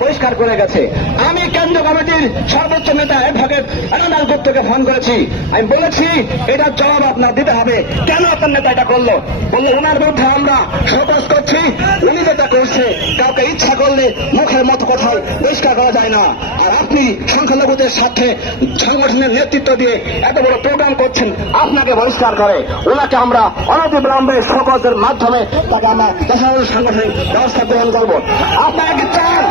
বহিষ্কার করে গেছে। আমি কেন্দ্রীয় কমিটির সর্বোচ্চ নেতা অ্যাডভোকেট রানাল গুপ্তকে ফোন করেছি। আমি বলেছি এটার জবাব আপনার দিতে হবে, কেন আপনার নেতা এটা করলো। বললো ওনার বিরুদ্ধে আমরা শোকজ করছি, উনি যেটা করছে কাউকে ইচ্ছা করলে মুখের মতো কোথাও বহিষ্কার করা যায় না। আর আপনি সংখ্যালঘুদের সাথে সংগঠনের নেতৃত্ব দিয়ে এত বড় প্রোগ্রাম করছেন, আপনাকে বহিষ্কার করে ওনাকে আমরা অনতিবিলম্বে শোকজের মাধ্যমে তাকে আমরা সাংগঠনিক ব্যবস্থা গ্রহণ করবো। আপনারা কি চান